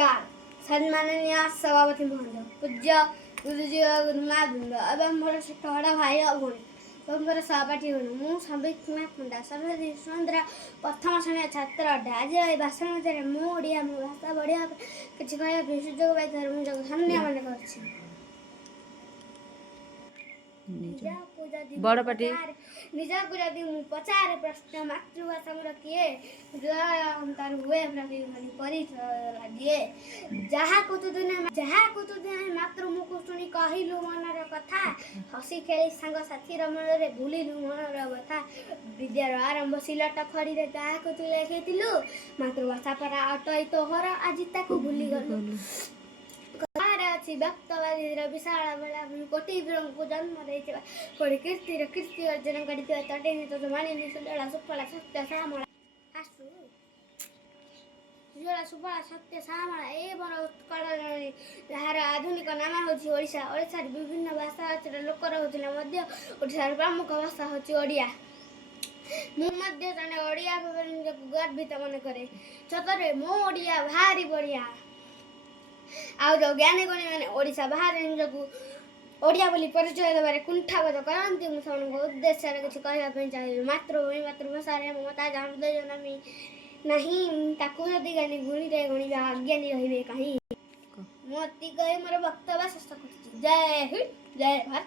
नमस्कार सम्माननीय सभापति महोदय पूज्य गुरुजी गुरुमा वृंद एवं मोर छोट बड़ भाई और भौणी एवं मोर सहपाठी गण मु संबित पंडा सरस्वती शिशुमंदिर प्रथम श्रेणी छात्र अटे आज ये भाषण मध्य मु ओडिया मो भाषा बढ़िया किसी कहवा सुजोग पाई मुझे धन्यवाद कर बड़ पाटी निजको जदि मु पचारे प्रश्न मातृभाषा मोर किए तार हुए परिचय दिए जहाँ कुतुदिन मात्र मुख शुणी कहलु मनर कथा हसी खेली सांग साथी मन भूलु मनर व्यथा विद्यार आरंभ सिलट खड़ी क्या तू लिखिलु मातृभाषा पर अटई तोहर आज ताकू भूली गलु व्यक्तवादी विशाल बेला कोटि वीरଙ୍କୁ जन्म ଦେଇଥିବା କୋଟି କୀର୍ତ୍ତିର କୀର୍ତ୍ତି ଅର୍ଜନ କରିଥିବା ତଟିନୀ ଯଜମାନିନୀ ସୁଜଳା ସୁଫଳା ସତ୍ୟ ଶ୍ୟାମଳା ସୁଫଳା ସତ୍ୟ ଶ୍ୟାମଳା ଏ ମୋର ଉତ୍କଳ ଯାହାର ଆଧୁନିକ ନାମ ହେଉଛି ଓଡ଼ିଶା। ଓଡ଼ିଶାରେ ବିଭିନ୍ନ ଭାଷା ଅଛି ଲୋକ ରହୁଥିଲେ ମଧ୍ୟ ଓଡ଼ିଶାର ପ୍ରମୁଖ ଭାଷା ହେଉଛି ଓଡ଼ିଆ। ମୁଁ ମଧ୍ୟ ଜଣେ ଓଡ଼ିଆ ଭାବରେ ନିଜକୁ ଗର୍ବିତ ମନେ କରେ। ସତରେ ମୁଁ ଓଡ଼ିଆ ଭାରି ବଢ଼ିଆ। ଆଉ जो ज्ञानी गुणी मैंने ओडिशा बाहर निजकू ओडिया बोली परिचय देवारे कुंठाबोध करती मुझे उद्देश्य किसी कहवाई चाहिए मातृभूमि मातृभाषा ममता जानमी नहीं जदि ज्ञानी गुणी रे गुणी अज्ञानी रही कहीं मोती कही मोर वक्तव्य शेष कर जय हिंद जय भारत।